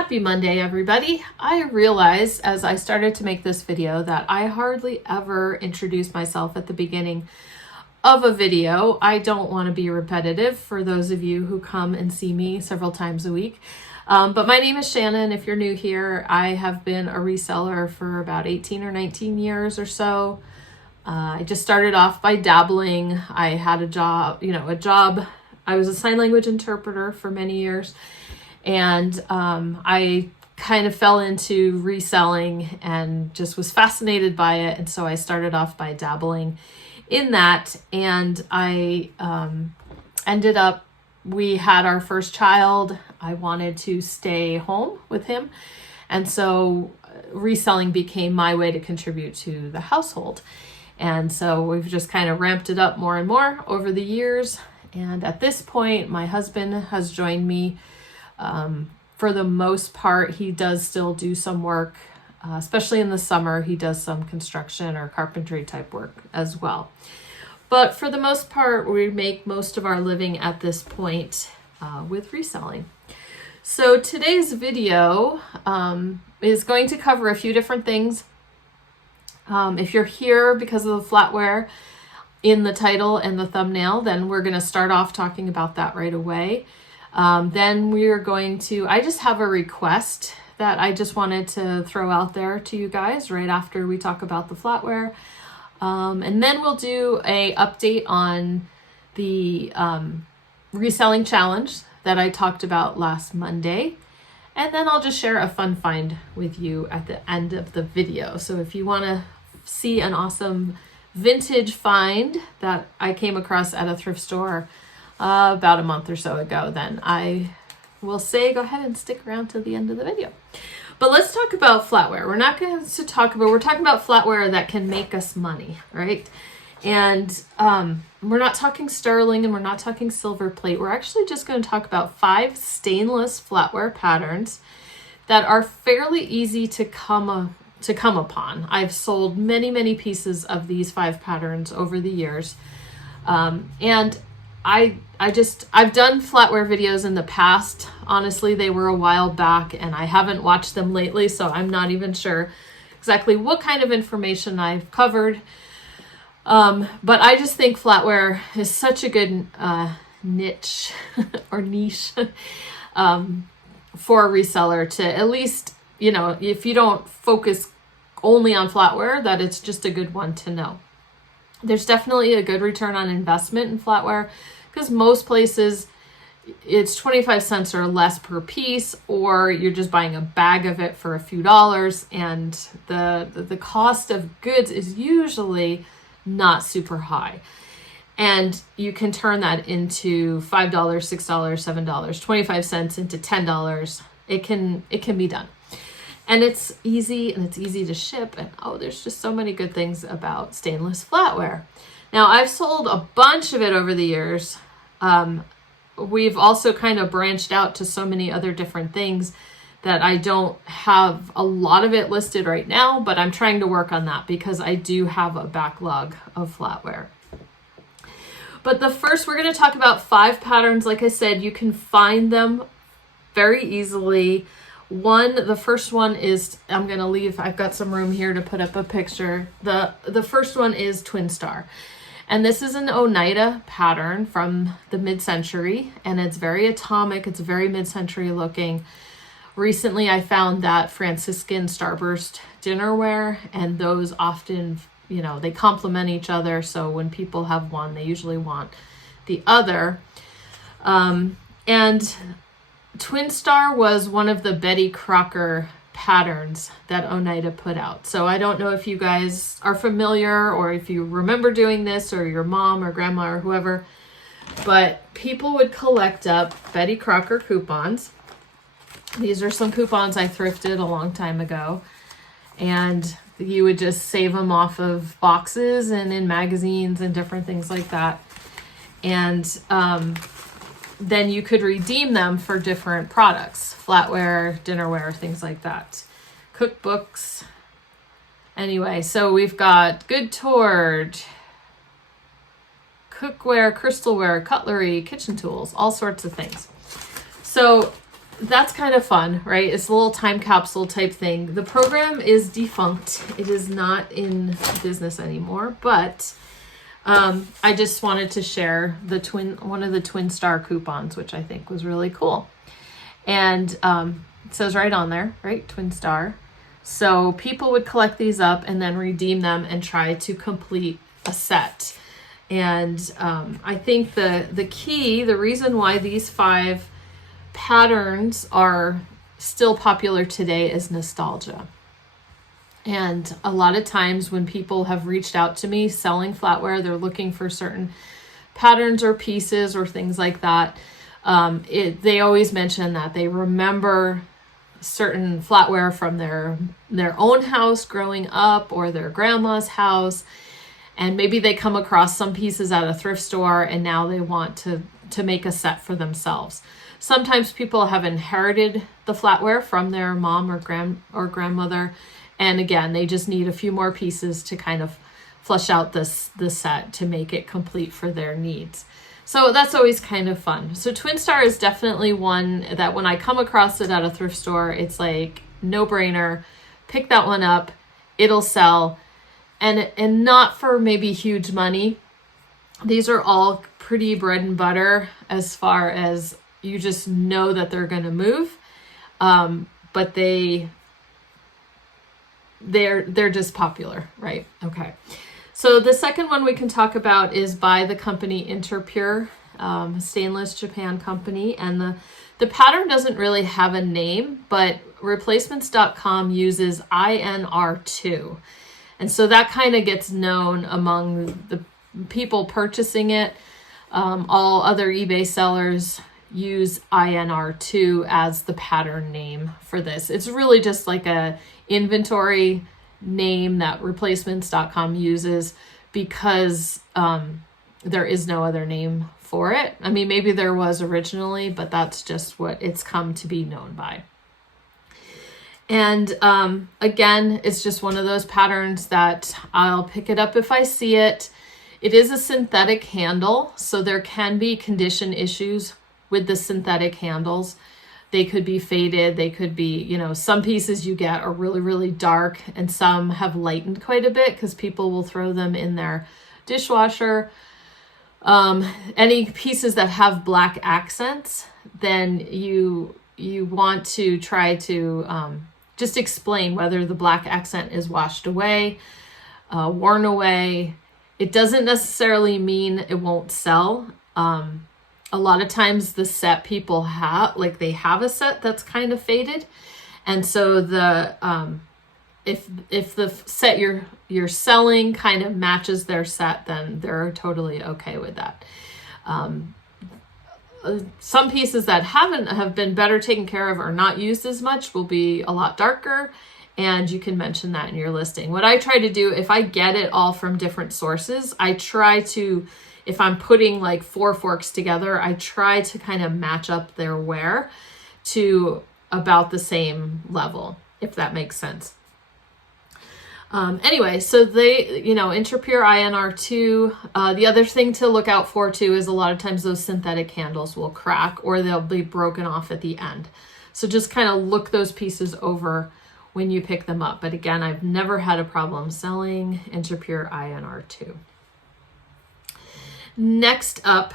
Happy Monday, everybody. I realized as I started to make this video that I hardly ever introduce myself at the beginning of a video. I don't want to be repetitive for those of you who come and see me several times a week. But my name is Shannon. If you're new here, I have been a reseller for about 18 or 19 years or so. I just started off by dabbling. I had a job. I was a sign language interpreter for many years. And I kind of fell into reselling and just was fascinated by it. And so I started off by dabbling in that. And I ended up, we had our first child. I wanted to stay home with him. And so reselling became my way to contribute to the household. And so we've just kind of ramped it up more and more over the years. And at this point, my husband has joined me. For the most part, he does still do some work, especially in the summer. He does some construction or carpentry type work as well. But for the most part, we make most of our living at this point with reselling. So today's video is going to cover a few different things. If you're here because of the flatware in the title and the thumbnail, then we're going to start off talking about that right away. Then we are going to, I just have a request that I just wanted to throw out there to you guys right after we talk about the flatware. And then we'll do a update on the reselling challenge that I talked about last Monday. And then I'll just share a fun find with you at the end of the video. So if you want to see an awesome vintage find that I came across at a thrift store about a month or so ago, then I will say go ahead and stick around to the end of the video. But let's talk about flatware. We're talking about flatware that can make us money, right? And we're not talking sterling and we're not talking silver plate. We're actually just going to talk about 5 stainless flatware patterns that are fairly easy to come upon. I've sold many pieces of these 5 patterns over the years. And I've done flatware videos in the past. Honestly, they were a while back and I haven't watched them lately, so I'm not even sure exactly what kind of information I've covered. But I just think flatware is such a good niche or niche for a reseller to at least, if you don't focus only on flatware, that it's just a good one to know. There's definitely a good return on investment in flatware because most places it's 25 cents or less per piece, or you're just buying a bag of it for a few dollars, and the cost of goods is usually not super high. And you can turn that into $5, $6, $7, 25 cents into $10. It can be done. And it's easy to ship. And there's just so many good things about stainless flatware. Now, I've sold a bunch of it over the years. We've also kind of branched out to so many other different things that I don't have a lot of it listed right now, but I'm trying to work on that because I do have a backlog of flatware. But we're going to talk about 5 patterns. Like I said, you can find them very easily. The first one is, I've got some room here to put up a picture. The first one is Twin Star. And this is an Oneida pattern from the mid-century, and it's very atomic. It's very mid-century looking. Recently, I found that Franciscan Starburst dinnerware, and those often, they complement each other. So when people have one, they usually want the other. And Twin Star was one of the Betty Crocker patterns that Oneida put out. So I don't know if you guys are familiar or if you remember doing this, or your mom or grandma or whoever, but people would collect up Betty Crocker coupons. These are some coupons I thrifted a long time ago, and you would just save them off of boxes and in magazines and different things like that. And then you could redeem them for different products, flatware, dinnerware, things like that, cookbooks. Anyway, so we've got Good Tord, cookware, crystalware, cutlery, kitchen tools, all sorts of things. So that's kind of fun, right? It's a little time capsule type thing. The program is defunct. It is not in business anymore, but I just wanted to share one of the Twin Star coupons, which I think was really cool. And it says right on there, right? Twin Star. So people would collect these up and then redeem them and try to complete a set. And I think the reason why these 5 patterns are still popular today is nostalgia. And a lot of times when people have reached out to me selling flatware, they're looking for certain patterns or pieces or things like that. They always mention that they remember certain flatware from their own house growing up or their grandma's house. And maybe they come across some pieces at a thrift store and now they want to make a set for themselves. Sometimes people have inherited the flatware from their mom or grandmother. And again, they just need a few more pieces to kind of flesh out the set to make it complete for their needs. So that's always kind of fun. So Twin Star is definitely one that when I come across it at a thrift store, it's like no brainer. Pick that one up. It'll sell. And not for maybe huge money. These are all pretty bread and butter as far as you just know that they're going to move. But they're just popular, right? Okay. So the second one we can talk about is by the company Interpure, stainless Japan company. And the pattern doesn't really have a name, but replacements.com uses INR2. And so that kind of gets known among the people purchasing it. All other eBay sellers use INR2 as the pattern name for this. It's really just like a inventory name that replacements.com uses because there is no other name for it. I mean, maybe there was originally, but that's just what it's come to be known by. And again, it's just one of those patterns that I'll pick it up if I see it. It is a synthetic handle, so there can be condition issues with the synthetic handles. They could be faded. They could be, some pieces you get are really, really dark and some have lightened quite a bit because people will throw them in their dishwasher. Any pieces that have black accents, then you want to try to just explain whether the black accent is washed away, worn away. It doesn't necessarily mean it won't sell. A lot of times the set people have, they have a set that's kind of faded. And so if the set you're selling kind of matches their set, then they're totally okay with that. Some pieces that have been better taken care of or not used as much will be a lot darker, and you can mention that in your listing. What I try to do, if I get it all from different sources, I try to, if I'm putting 4 forks together, I try to kind of match up their wear to about the same level, if that makes sense. Anyway, so they, Interpure INR2. The other thing to look out for too is a lot of times those synthetic handles will crack or they'll be broken off at the end. So just kind of look those pieces over when you pick them up. But again, I've never had a problem selling Interpure INR2. Next up,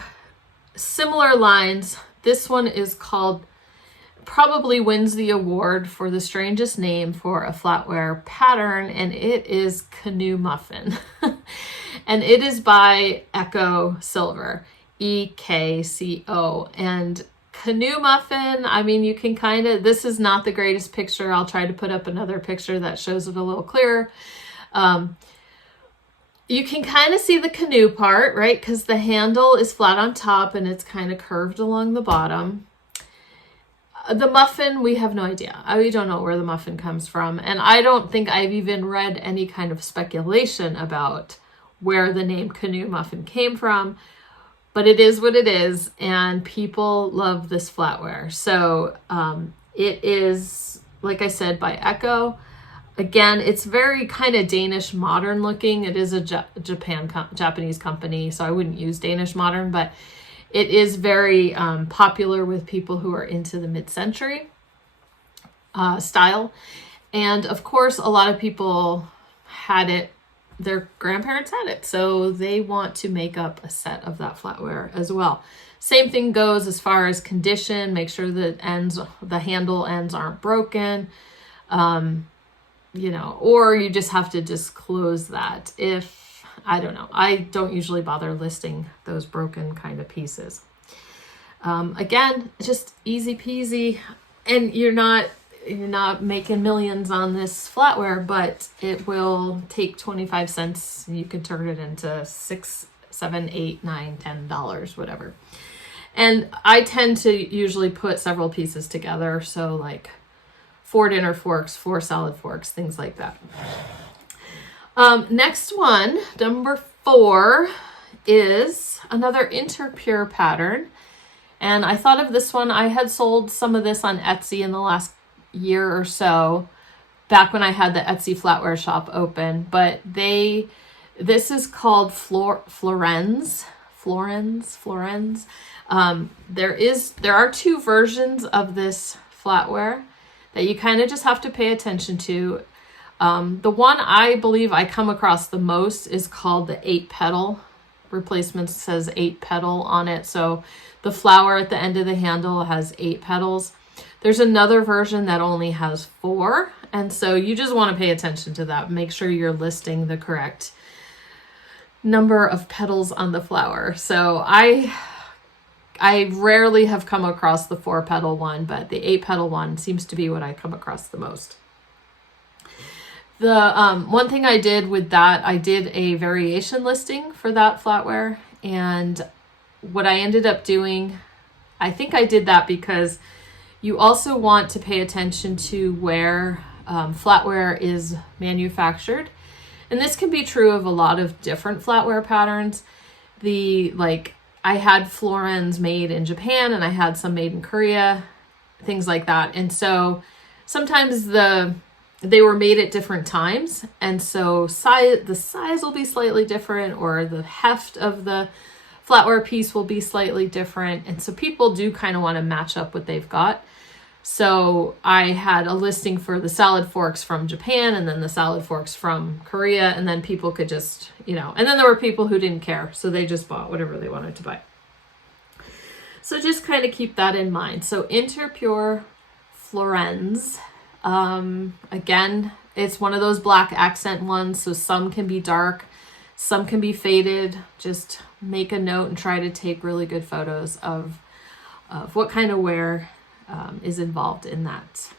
similar lines. This one is called, probably wins the award for the strangest name for a flatware pattern, and it is Canoe Muffin. And it is by Echo Silver, EKCO. And Canoe Muffin, I mean, you can kind of, this is not the greatest picture. I'll try to put up another picture that shows it a little clearer. You can kind of see the canoe part, right? Because the handle is flat on top and it's kind of curved along the bottom. The muffin, we have no idea. We don't know where the muffin comes from. And I don't think I've even read any kind of speculation about where the name Canoe Muffin came from. But it is what it is. And people love this flatware. So it is, like I said, by Echo. Again, it's very kind of Danish modern looking. It is a Japanese company, so I wouldn't use Danish modern, but It is very popular with people who are into the mid-century style. And of course, a lot of people had it, their grandparents had it, so they want to make up a set of that flatware as well. Same thing goes as far as condition. Make sure that the handle ends aren't broken, you know, or you just have to disclose that if, I don't know. I don't usually bother listing those broken kind of pieces. Again, just easy peasy, and you're not making millions on this flatware, but it will take 25 cents. You can turn it into $6, $7, $8, $9, $10, whatever. And I tend to usually put several pieces together. So like 4 dinner forks, 4 salad forks, things like that. Next one, number 4, is another interpure pattern. And I thought of this one. I had sold some of this on Etsy in the last year or so, back when I had the Etsy flatware shop open. But this is called Florens. There are 2 versions of this flatware that you kind of just have to pay attention to. The one I believe I come across the most is called the 8 petal. Replacement says 8 petal on it. So the flower at the end of the handle has 8 petals. There's another version that only has 4. And so you just want to pay attention to that. Make sure you're listing the correct number of petals on the flower. So I rarely have come across the 4 petal one, but the 8 petal one seems to be what I come across the most. The one thing I did with that, I did a variation listing for that flatware. And what I ended up doing, I think I did that because you also want to pay attention to where flatware is manufactured. And this can be true of a lot of different flatware patterns. I had Florens made in Japan and I had some made in Korea, things like that. And so sometimes they were made at different times. And so the size will be slightly different, or the heft of the flatware piece will be slightly different. And so people do kind of want to match up what they've got. So I had a listing for the salad forks from Japan and then the salad forks from Korea, and then people could just, and then there were people who didn't care. So they just bought whatever they wanted to buy. So just kind of keep that in mind. So Interpure Florens, again, it's one of those black accent ones. So some can be dark, some can be faded. Just make a note and try to take really good photos of what kind of wear is involved in that.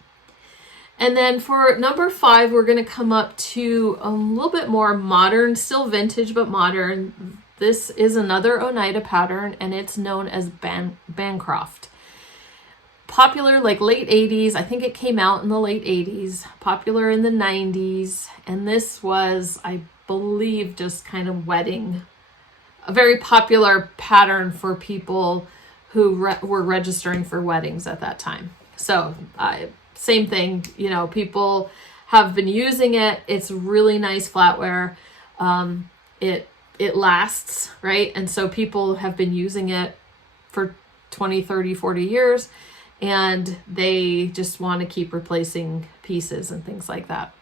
And then for number 5, we're going to come up to a little bit more modern, still vintage, but modern. This is another Oneida pattern, and it's known as Bancroft. Popular like late 80s. I think it came out in the late 80s, popular in the 90s. And this was, I believe, just kind of a very popular pattern for people who were registering for weddings at that time. So same thing, people have been using it. It's really nice flatware. It lasts, right? And so people have been using it for 20, 30, 40 years, and they just want to keep replacing pieces and things like that.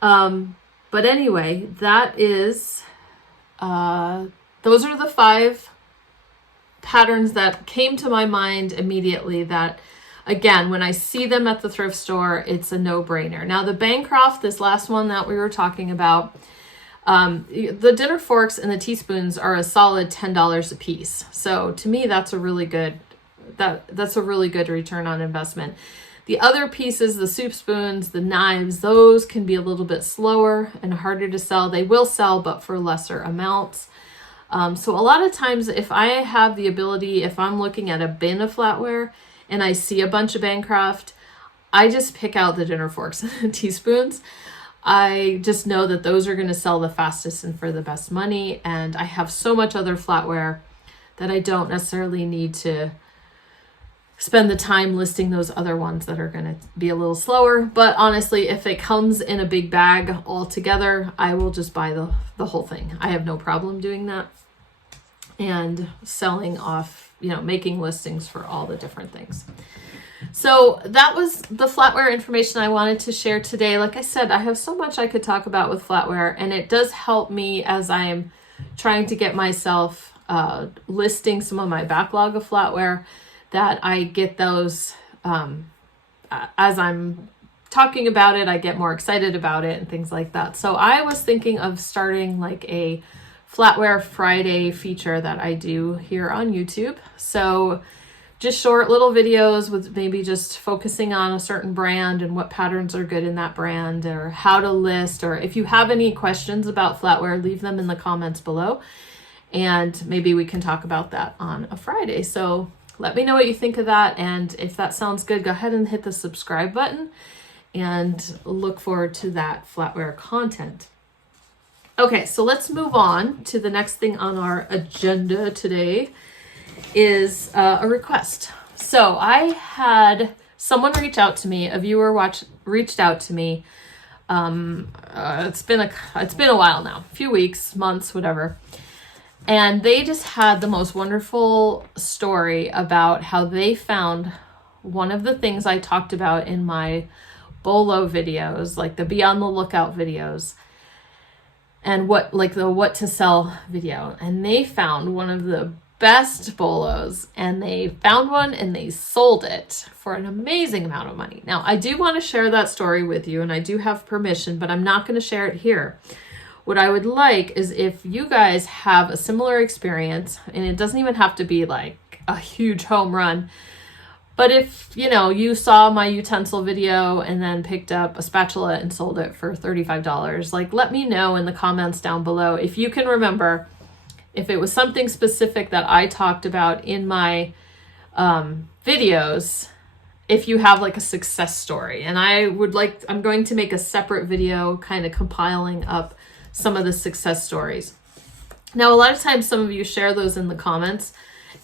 But anyway, that is, those are the 5 patterns that came to my mind immediately that, again, when I see them at the thrift store, it's a no-brainer. Now the Bancroft, this last one that we were talking about, the dinner forks and the teaspoons are a solid $10 a piece. So to me, that's a really good return on investment. The other pieces, the soup spoons, the knives, those can be a little bit slower and harder to sell. They will sell, but for lesser amounts. So a lot of times if I have the ability, if I'm looking at a bin of flatware and I see a bunch of Bancroft, I just pick out the dinner forks and teaspoons. I just know that those are going to sell the fastest and for the best money. And I have so much other flatware that I don't necessarily need to spend the time listing those other ones that are going to be a little slower. But honestly, if it comes in a big bag all together, I will just buy the whole thing. I have no problem doing that. and selling off, making listings for all the different things. So that was the Flatware information I wanted to share today. Like I said, I have so much I could talk about with Flatware, and it does help me as I'm trying to get myself listing some of my backlog of Flatware, that I get those as I'm talking about it, I get more excited about it and things like that. So I was thinking of starting like a Flatware Friday feature that I do here on YouTube. So just short little videos with maybe just focusing on a certain brand and what patterns are good in that brand, or how to list, or if you have any questions about Flatware, leave them in the comments below and maybe we can talk about that on a Friday. So let me know what you think of that, and if that sounds good, go ahead and hit the subscribe button and look forward to that Flatware content. Okay, so let's move on to the next thing on our agenda today is a request. So I had someone reach out to me, a viewer reached out to me. It's been a while now, a few weeks, months, whatever. And they just had the most wonderful story about how they found one of the things I talked about in my BOLO videos, like the Be on the Lookout videos, and what to sell video. And they found one of the best BOLOs, and they found one and they sold it for an amazing amount of money. Now, I do want to share that story with you, and I do have permission, but I'm not going to share it here. What I would like is if you guys have a similar experience, and it doesn't even have to be like a huge home run, but if, you saw my utensil video and then picked up a spatula and sold it for $35, like, let me know in the comments down below if you can remember if it was something specific that I talked about in my videos, if you have like a success story. And I'm going to make a separate video kind of compiling up some of the success stories. Now, a lot of times some of you share those in the comments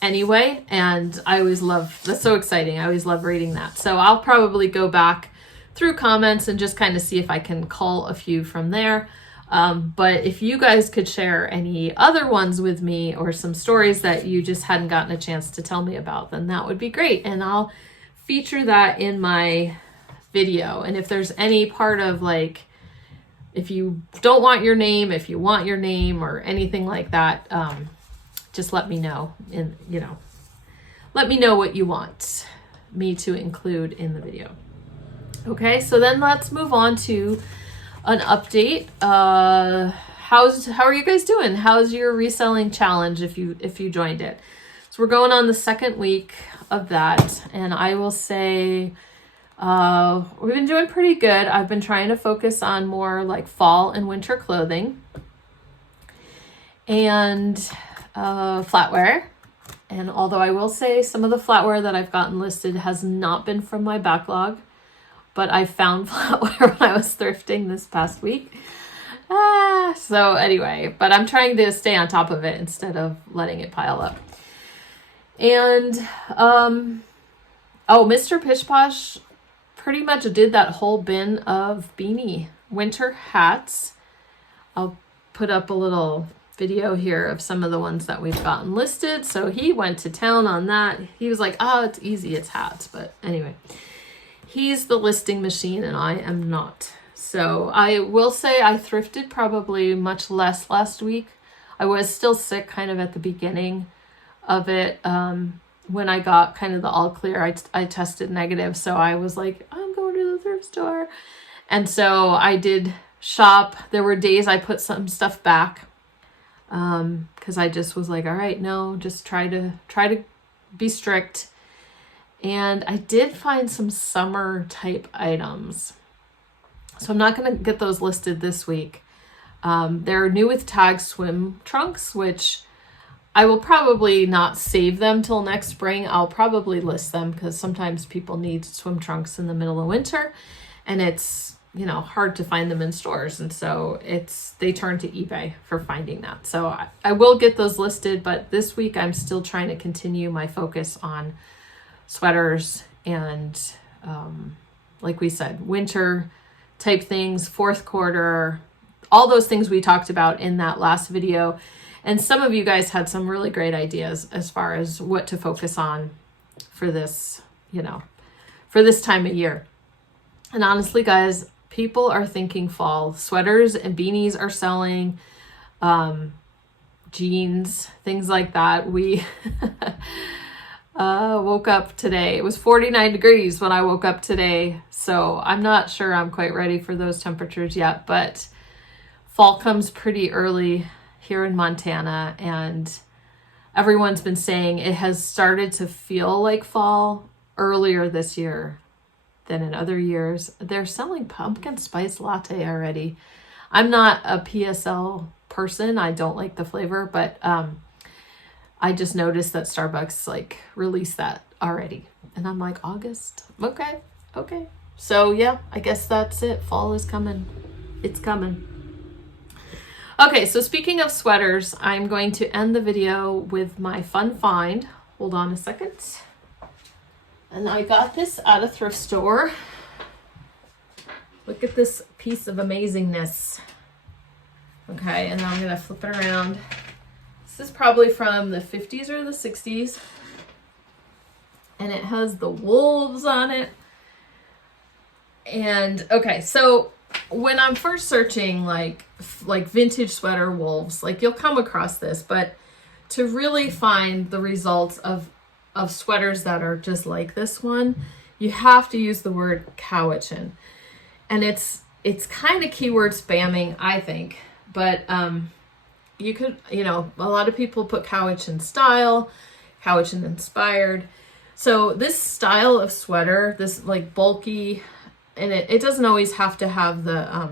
anyway, and that's so exciting. I always love reading that. So I'll probably go back through comments and just kind of see if I can cull a few from there. But if you guys could share any other ones with me, or some stories that you just hadn't gotten a chance to tell me about, then that would be great. And I'll feature that in my video. And if there's any part of like, if you don't want your name, if you want your name or anything like that, just let me know. And let me know what you want me to include in the video. Okay, so then let's move on to an update. How are you guys doing? How's your reselling challenge if you joined it? So we're going on the second week of that, and I will say we've been doing pretty good. I've been trying to focus on more like fall and winter clothing and Flatware. And although I will say some of the Flatware that I've gotten listed has not been from my backlog, but I found Flatware when I was thrifting this past week. So anyway, but I'm trying to stay on top of it instead of letting it pile up. And Mr. Pish Posh pretty much did that whole bin of beanie winter hats. I'll put up a little video here of some of the ones that we've gotten listed. So he went to town on that. He was like, it's easy, it's hats. But anyway, he's the listing machine and I am not. So I will say I thrifted probably much less last week. I was still sick kind of at the beginning of it. When I got kind of the all clear, I tested negative. So I was like, I'm going to the thrift store. And so I did shop. There were days I put some stuff back because I just was like, all right, no, just try to be strict. And I did find some summer type items. So I'm not going to get those listed this week. They're new with tag swim trunks, which I will probably not save them till next spring. I'll probably list them because sometimes people need swim trunks in the middle of winter and it's, hard to find them in stores. And so they turn to eBay for finding that. So I will get those listed, but this week I'm still trying to continue my focus on sweaters and, like we said, winter type things, fourth quarter, all those things we talked about in that last video. And some of you guys had some really great ideas as far as what to focus on for this, for this time of year. And honestly, guys, people are thinking fall. Sweaters and beanies are selling, jeans, things like that. We woke up today. It was 49 degrees when I woke up today. So I'm not sure I'm quite ready for those temperatures yet, but fall comes pretty early here in Montana, and everyone's been saying it has started to feel like fall earlier this year than in other years. They're selling pumpkin spice latte already. I'm not a PSL person. I don't like the flavor, but I just noticed that Starbucks like released that already. And I'm like, August? Okay. So yeah, I guess that's it. Fall is coming. It's coming. Okay, so speaking of sweaters, I'm going to end the video with my fun find. Hold on a second. And I got this at a thrift store. Look at this piece of amazingness. Okay, and now I'm gonna flip it around. This is probably from the 50s or the 60s. And it has the wolves on it. And okay, so when I'm first searching like vintage sweater wolves, like you'll come across this, but to really find the results of sweaters that are just like this one, you have to use the word Cowichan. And it's kind of keyword spamming, I think, but you could, a lot of people put Cowichan style, Cowichan inspired. So this style of sweater, this like bulky, and it doesn't always have to have the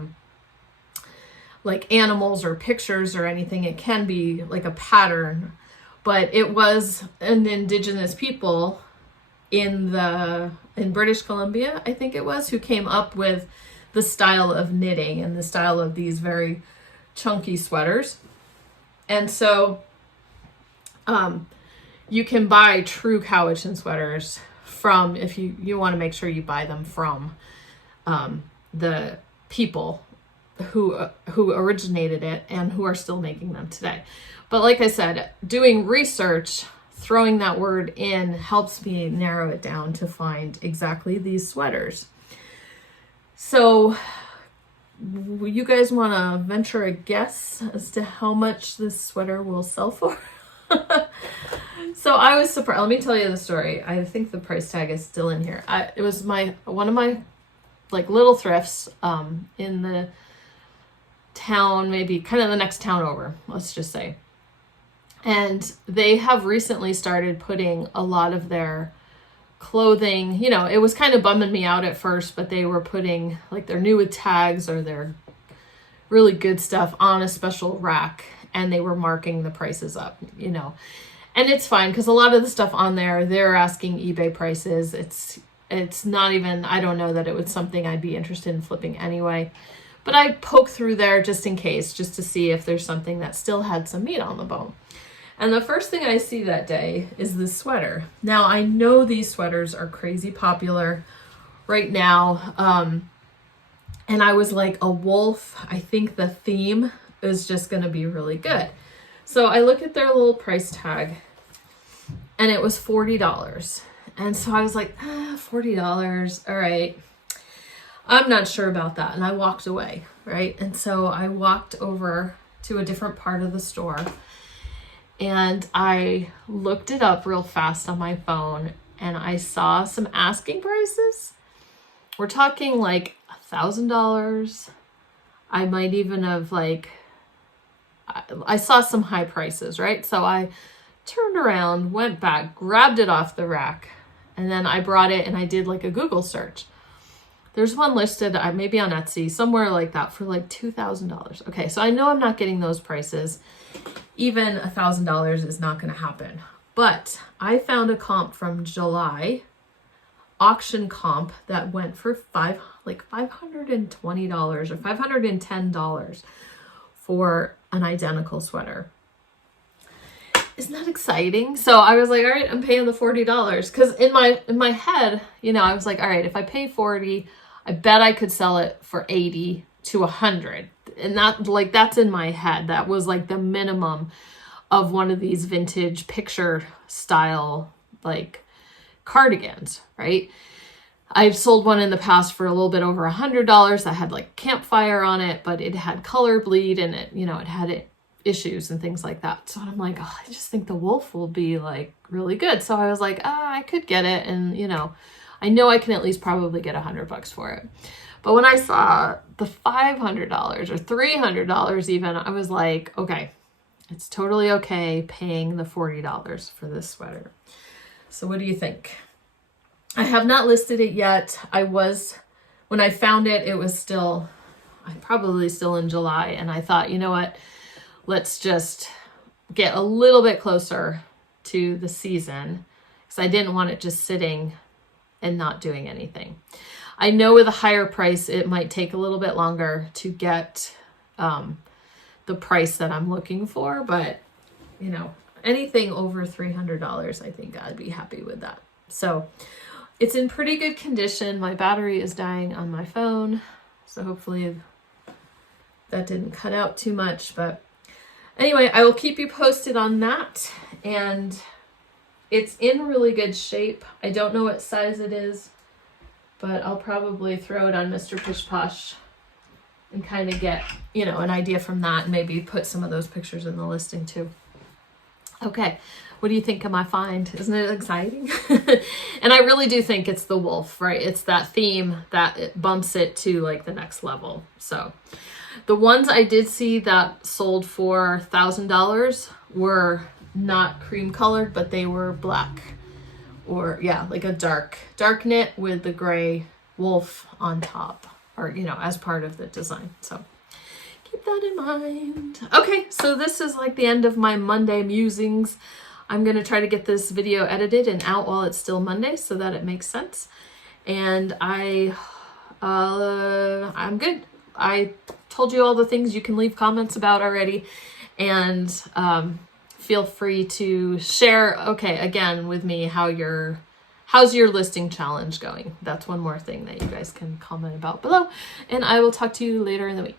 like animals or pictures or anything. It can be like a pattern, but it was an indigenous people in British Columbia, I think it was, who came up with the style of knitting and the style of these very chunky sweaters. And so you can buy true Cowichan sweaters from, if you want to make sure you buy them from the people who originated it and who are still making them today. But like I said, doing research, throwing that word in helps me narrow it down to find exactly these sweaters. So you guys want to venture a guess as to how much this sweater will sell for? So I was surprised. Let me tell you the story. I think the price tag is still in here. It was one of my like little thrifts in the town, maybe kind of the next town over, let's just say. And they have recently started putting a lot of their clothing, it was kind of bumming me out at first, but they were putting like their new with tags or their really good stuff on a special rack, and they were marking the prices up, and it's fine because a lot of the stuff on there, they're asking eBay prices. It's not even, I don't know that it was something I'd be interested in flipping anyway, but I poked through there just in case, just to see if there's something that still had some meat on the bone. And the first thing I see that day is this sweater. Now, I know these sweaters are crazy popular right now. And I was like, a wolf, I think the theme is just going to be really good. So I look at their little price tag, and it was $40. And so I was like, $40, all right. I'm not sure about that. And I walked away, right? And so I walked over to a different part of the store, and I looked it up real fast on my phone, and I saw some asking prices. We're talking like $1,000. I might even have I saw some high prices, right? So I turned around, went back, grabbed it off the rack, and then I brought it and I did like a Google search. There's one listed maybe on Etsy, somewhere like that, for like $2,000. Okay, so I know I'm not getting those prices. Even $1,000 is not going to happen. But I found a comp from July, auction comp, that went for $520 or $510 for an identical sweater. Isn't that exciting? So I was like, all right, I'm paying the $40. Because in my head, I was like, all right, if I pay $40, I bet I could sell it for $80 to $100. And that's in my head. That was like the minimum of one of these vintage picture style like cardigans, right? I've sold one in the past for a little bit over $100 that had like campfire on it, but it had color bleed and it, you know, it had issues and things like that. So I'm like, oh, I just think the wolf will be like really good. So I was like, I could get it. And you know I can at least probably get $100 for it. But when I saw the $500 or $300 even, I was like, okay, it's totally okay paying the $40 for this sweater. So what do you think? I have not listed it yet. When I found it, it was probably still in July. And I thought, you know what, let's just get a little bit closer to the season because I didn't want it just sitting and not doing anything. I know with a higher price, it might take a little bit longer to get the price that I'm looking for, but you know, anything over $300, I think I'd be happy with that. So it's in pretty good condition. My battery is dying on my phone, so hopefully that didn't cut out too much. But anyway, I will keep you posted on that. And it's in really good shape. I don't know what size it is, but I'll probably throw it on Mr. Pish Posh and kind of get, you know, an idea from that and maybe put some of those pictures in the listing too. Okay, what do you think of my find? Isn't it exciting? And I really do think it's the wolf, right? It's that theme that it bumps it to like the next level. So the ones I did see that sold for $1,000 were not cream colored, but they were black, or yeah, like a dark knit with the gray wolf on top, or you know, as part of the design. So keep that in mind. Okay, so this is like the end of my Monday musings. I'm gonna try to get this video edited and out while it's still Monday so that it makes sense. And I'm good. I told you all the things you can leave comments about already, and feel free to share, okay, again with me, how's your listing challenge going? That's one more thing that you guys can comment about below, and I will talk to you later in the week.